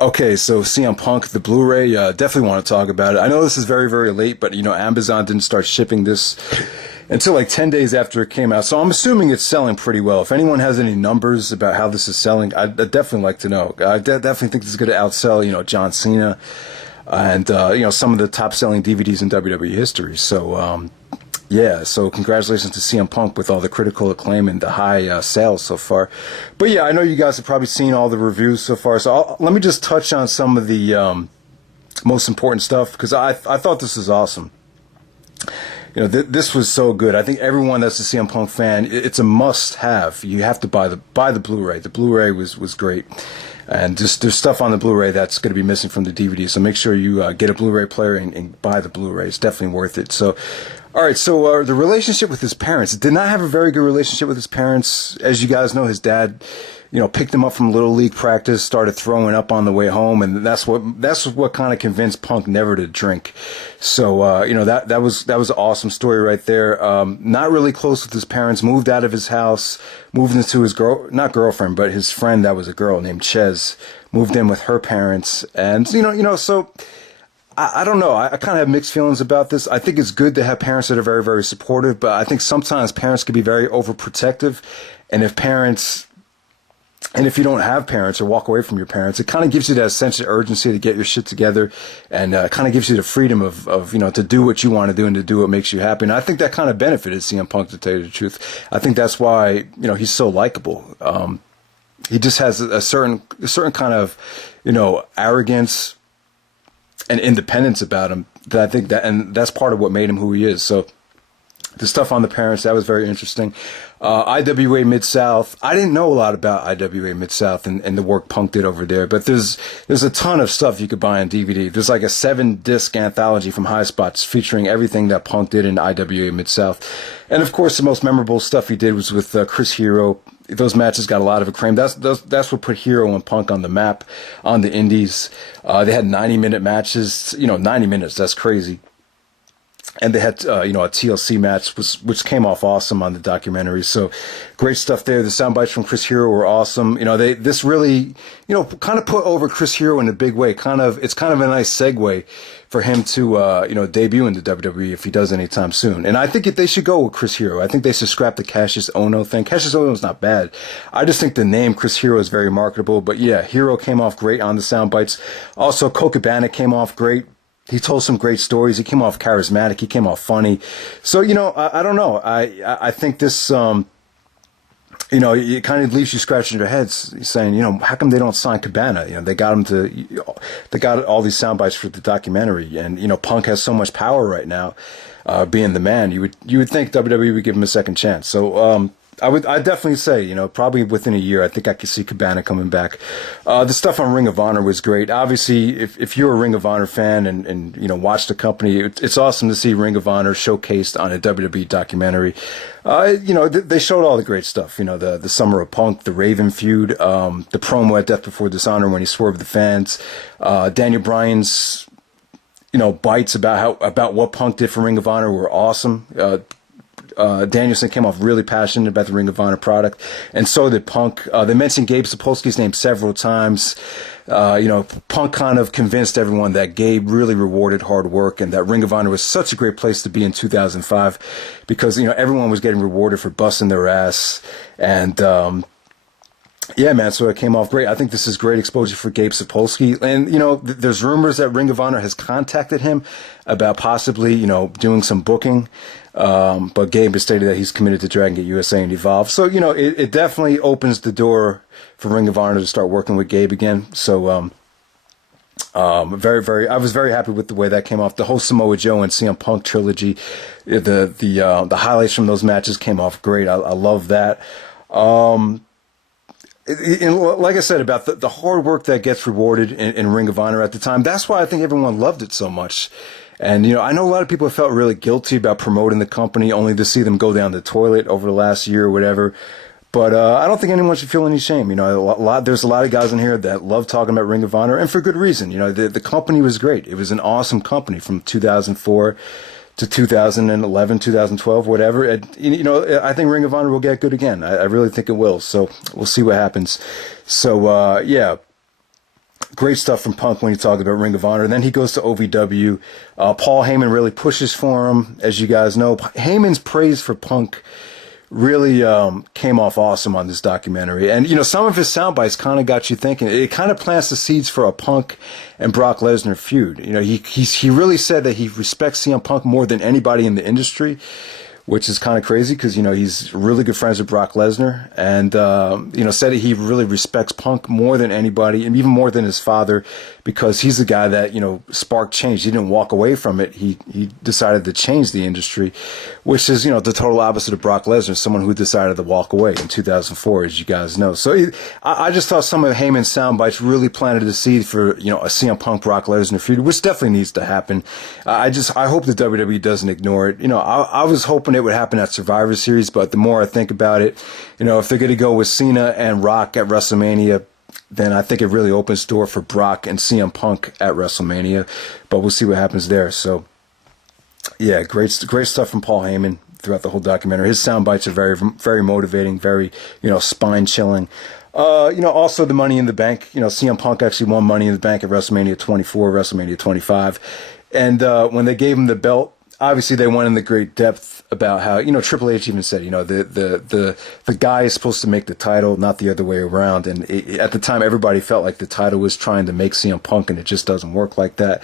Okay, so CM Punk, the Blu-ray, definitely want to talk about it. I know this is very, very late, but Amazon didn't start shipping this until like 10 days after it came out. So I'm assuming it's selling pretty well. If anyone has any numbers about how this is selling, I'd definitely like to know. I definitely think this is going to outsell, John Cena and, some of the top-selling DVDs in WWE history. So, yeah, so congratulations to CM Punk with all the critical acclaim and the high sales so far. But yeah, I know you guys have probably seen all the reviews so far. So let me just touch on some of the most important stuff because I thought this was awesome. This was so good. I think everyone that's a CM Punk fan, it's a must-have. You have to buy the Blu-ray. The Blu-ray was great. And just there's stuff on the Blu-ray that's going to be missing from the DVD. So make sure you get a Blu-ray player and buy the Blu-ray. It's definitely worth it. So, all right. So the relationship with his parents did not have a very good relationship with his parents. As you guys know, his dad, picked him up from little league practice, started throwing up on the way home, and that's what kind of convinced Punk never to drink. So that was an awesome story right there. Not really close with his parents. Moved out of his house, moved into his not girlfriend, but his friend that was a girl named Ches. Moved in with her parents, and so. I don't know. I kind of have mixed feelings about this. I think it's good to have parents that are very, very supportive, but I think sometimes parents can be very overprotective. And if you don't have parents or walk away from your parents, it kind of gives you that sense of urgency to get your shit together and kind of gives you the freedom of to do what you want to do and to do what makes you happy. And I think that kind of benefited CM Punk, to tell you the truth. I think that's why, he's so likable. He just has a certain kind of, arrogance and independence about him that I think and that's part of what made him who he is. So the stuff on the parents, that was very interesting. IWA Mid-South, I didn't know a lot about IWA Mid-South and the work Punk did over there, but there's a ton of stuff you could buy on DVD. There's like a 7-disc anthology from High Spots featuring everything that Punk did in IWA Mid-South. And of course, the most memorable stuff he did was with Chris Hero. Those matches got a lot of acclaim. That's what put Hero and Punk on the map, on the indies. They had 90-minute matches. 90 minutes, that's crazy. And they had, a TLC match, which came off awesome on the documentary. So great stuff there. The sound bites from Chris Hero were awesome. This really, kind of put over Chris Hero in a big way. It's kind of a nice segue for him to, debut in the WWE if he does anytime soon. And I think they should go with Chris Hero. I think they should scrap the Cassius Ono thing. Cassius Ono is not bad. I just think the name Chris Hero is very marketable. But yeah, Hero came off great on the sound bites. Also, Colt Cabana came off great. He told some great stories. He came off charismatic. He came off funny. So, I don't know. I think this, it kind of leaves you scratching your heads saying, how come they don't sign Cabana? They got all these sound bites for the documentary. And, Punk has so much power right now, being the man. You would think WWE would give him a second chance. So, I'd definitely say, probably within a year, I think I could see Cabana coming back. The stuff on Ring of Honor was great. Obviously, if you're a Ring of Honor fan and watch the company, it's awesome to see Ring of Honor showcased on a WWE documentary. They showed all the great stuff. The Summer of Punk, the Raven feud, the promo at Death Before Dishonor when he swerved the fans, Daniel Bryan's, bites about what Punk did for Ring of Honor were awesome. Danielson came off really passionate about the Ring of Honor product, and so did Punk. They mentioned Gabe Sapolsky's name several times. Punk kind of convinced everyone that Gabe really rewarded hard work and that Ring of Honor was such a great place to be in 2005 because, everyone was getting rewarded for busting their ass. And, yeah, man, so it came off great. I think this is great exposure for Gabe Sapolsky. And, there's rumors that Ring of Honor has contacted him about possibly, doing some booking. But Gabe has stated that he's committed to Dragon Gate USA and Evolve. So, it definitely opens the door for Ring of Honor to start working with Gabe again. So, I was very happy with the way that came off. The whole Samoa Joe and CM Punk trilogy, the highlights from those matches came off great. I love that. Like I said, about the hard work that gets rewarded in Ring of Honor at the time, that's why I think everyone loved it so much. And, I know a lot of people have felt really guilty about promoting the company only to see them go down the toilet over the last year or whatever. But I don't think anyone should feel any shame. There's a lot of guys in here that love talking about Ring of Honor, and for good reason. The company was great. It was an awesome company from 2004 to 2011, 2012, whatever. And, I think Ring of Honor will get good again. I really think it will. So we'll see what happens. So, yeah. Great stuff from Punk when he talked about Ring of Honor. And then he goes to OVW. Paul Heyman really pushes for him, as you guys know. Heyman's praise for Punk really came off awesome on this documentary. And, you know, some of his sound bites kind of got you thinking. It kind of plants the seeds for a Punk and Brock Lesnar feud. You know, he really said that he respects CM Punk more than anybody in the industry, which is kind of crazy because, you know, he's really good friends with Brock Lesnar, and, you know, said that he really respects Punk more than anybody, and even more than his father, because he's the guy that, you know, sparked change. He didn't walk away from it. He decided to change the industry, which is, you know, the total opposite of Brock Lesnar, someone who decided to walk away in 2004, as you guys know. So I just thought some of Heyman's sound bites really planted the seed for, you know, a CM Punk Brock Lesnar feud, which definitely needs to happen. I hope the WWE doesn't ignore it. You know, I was hoping it would happen at Survivor Series, but the more I think about it, you know, if they're going to go with Cena and Rock at WrestleMania, then I think it really opens the door for Brock and CM Punk at WrestleMania, but we'll see what happens there. So, yeah, great stuff from Paul Heyman throughout the whole documentary. His sound bites are very, very motivating, very, you know, spine chilling. You know, also the Money in the Bank. You know, CM Punk actually won Money in the Bank at WrestleMania 24, WrestleMania 25, and when they gave him the belt, obviously they went into great depth about how, you know, Triple H even said, you know, the guy is supposed to make the title, not the other way around. And at the time, everybody felt like the title was trying to make CM Punk, and it just doesn't work like that.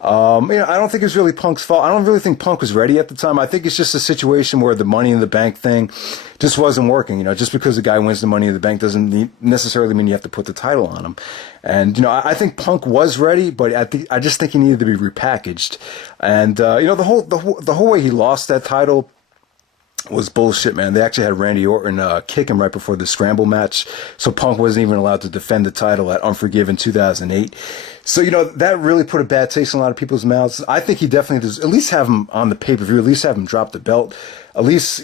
You know, I don't think it was really Punk's fault. I don't really think Punk was ready at the time. I think it's just a situation where the Money in the Bank thing just wasn't working. You know, just because the guy wins the Money in the Bank doesn't necessarily mean you have to put the title on him. And, you know, I think Punk was ready, but I just think he needed to be repackaged. And, you know, the whole way he lost that title was bullshit, man. They actually had Randy Orton kick him right before the Scramble match, so Punk wasn't even allowed to defend the title at Unforgiven 2008. So, you know, that really put a bad taste in a lot of people's mouths. I think he definitely does at least have him on the pay-per-view, at least have him drop the belt, at least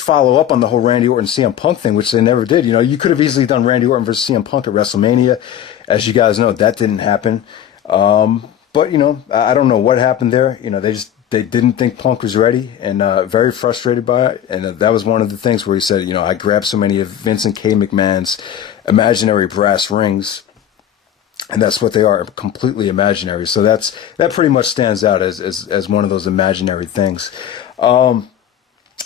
follow up on the whole Randy Orton CM Punk thing, which they never did. You know, you could have easily done Randy Orton versus CM Punk at WrestleMania. As you guys know, that didn't happen. But, you know, I don't know what happened there. You know, they didn't think Punk was ready, and very frustrated by it. And that was one of the things where he said, you know, I grabbed so many of Vincent K. McMahon's imaginary brass rings, and that's what they are, completely imaginary. So that pretty much stands out as one of those imaginary things.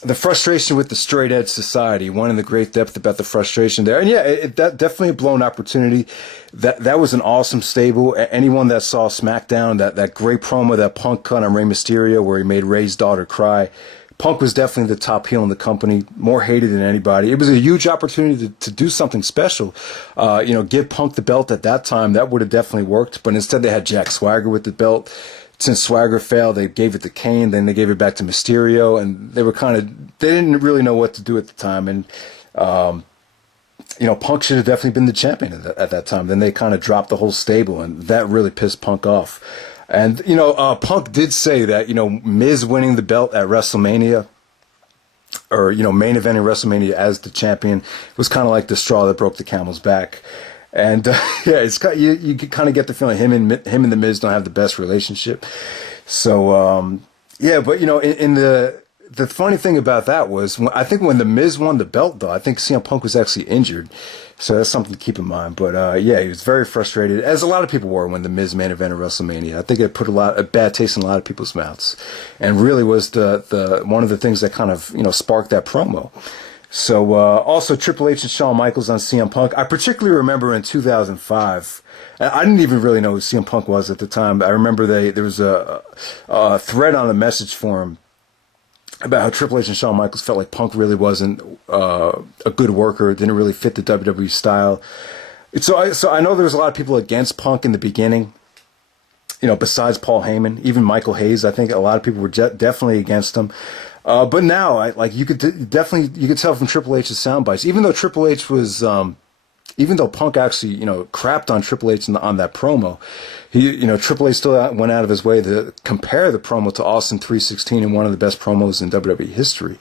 The frustration with the straight edge society, one in the great depth about the frustration there. And yeah, that definitely a blown opportunity. That was an awesome stable. Anyone that saw SmackDown, that great promo that Punk cut on Rey Mysterio where he made Rey's daughter cry, Punk was definitely the top heel in the company, more hated than anybody. It was a huge opportunity to do something special. You know, give Punk the belt at that time. That would have definitely worked. But instead they had Jack Swagger with the belt. Since Swagger failed, they gave it to Kane, then they gave it back to Mysterio, and they didn't really know what to do at the time. And, you know, Punk should have definitely been the champion at that time. Then they kind of dropped the whole stable, and that really pissed Punk off. And, you know, Punk did say that, you know, Miz winning the belt at WrestleMania, or, you know, main eventing WrestleMania as the champion, was kind of like the straw that broke the camel's back. And yeah, it's you kind of get the feeling him and the Miz don't have the best relationship. So yeah, but you know, in the funny thing about that was I think when the Miz won the belt, though, I think CM Punk was actually injured. So that's something to keep in mind. But yeah, he was very frustrated, as a lot of people were when the Miz main evented WrestleMania. I think it put a bad taste in a lot of people's mouths, and really was the one of the things that kind of, you know, sparked that promo. So, also Triple H and Shawn Michaels on CM Punk. I particularly remember in 2005, I didn't even really know who CM Punk was at the time. I remember there was a thread on the message forum about how Triple H and Shawn Michaels felt like Punk really wasn't a good worker, didn't really fit the WWE style. So I know there was a lot of people against Punk in the beginning. You know, besides Paul Heyman, even Michael Hayes, I think a lot of people were definitely against him. But now, you could tell from Triple H's sound bites, even though Triple H was, even though Punk actually, you know, crapped on Triple H on that promo, Triple H still went out of his way to compare the promo to Austin 316 and one of the best promos in WWE history.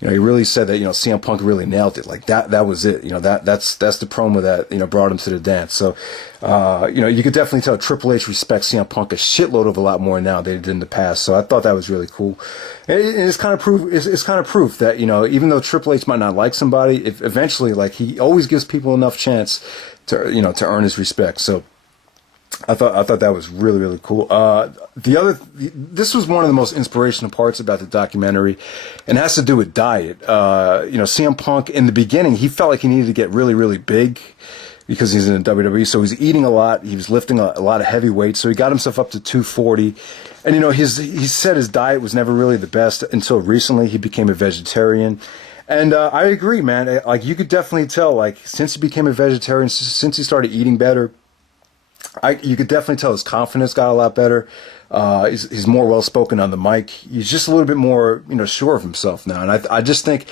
You know, he really said that, you know, CM Punk really nailed it. Like that was it. You know, that's the promo that, you know, brought him to the dance. So, you know, you could definitely tell Triple H respects CM Punk a shitload of a lot more now than they did in the past. So I thought that was really cool. And it's kind of proof that, you know, even though Triple H might not like somebody, if eventually, like, he always gives people enough chance to, you know, to earn his respect. So, I thought that was really, really cool. This was one of the most inspirational parts about the documentary, and it has to do with diet. CM Punk in the beginning, he felt like he needed to get really, really big because he's in the WWE. So he's eating a lot. He was lifting a lot of heavy weights. So he got himself up to 240. And he said his diet was never really the best until recently he became a vegetarian. And I agree, man. Like, you could definitely tell, like, since he became a vegetarian, since he started eating better, you could definitely tell his confidence got a lot better. He's more well spoken on the mic. He's just a little bit more, sure of himself now. And I think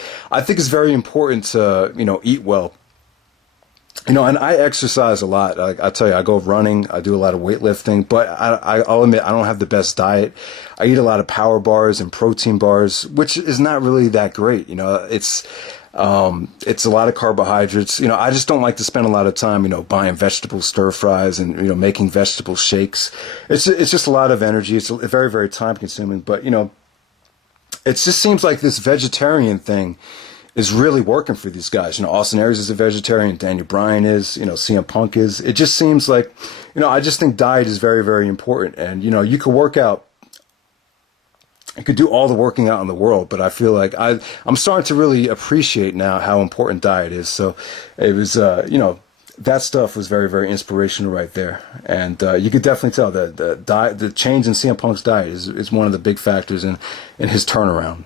it's very important to, eat well. And I exercise a lot. I tell you, I go running. I do a lot of weightlifting. But I'll admit, I don't have the best diet. I eat a lot of power bars and protein bars, which is not really that great. It's a lot of carbohydrates. I just don't like to spend a lot of time, buying vegetable stir fries and, making vegetable shakes. It's just a lot of energy. It's very, very time consuming. But, it just seems like this vegetarian thing is really working for these guys. Austin Aries is a vegetarian, Daniel Bryan is, CM Punk is. It just seems like, I just think diet is very, very important. And, you could work out, you could do all the working out in the world, but I feel like I'm starting to really appreciate now how important diet is. So it was, that stuff was very, very inspirational right there. And you could definitely tell that the change in CM Punk's diet is one of the big factors in his turnaround.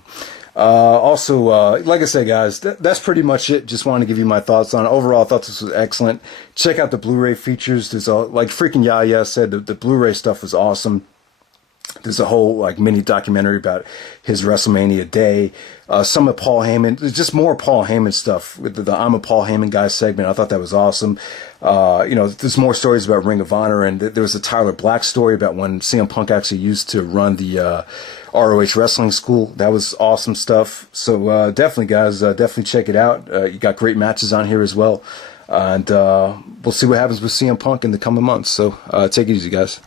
Like I said, guys, that's pretty much it. Just wanted to give you my thoughts on it. Overall, I thought this was excellent. Check out the Blu-ray features. There's like freaking Yaya said, the Blu-ray stuff was awesome. There's a whole like mini documentary about his WrestleMania day. Some of Paul Heyman, just more Paul Heyman stuff with the I'm a Paul Heyman guy segment. I thought that was awesome. There's more stories about Ring of Honor, and there was a Tyler Black story about when CM Punk actually used to run the ROH wrestling school. That was awesome stuff. So definitely, guys, definitely check it out. You got great matches on here as well. And we'll see what happens with CM Punk in the coming months. So take it easy, guys.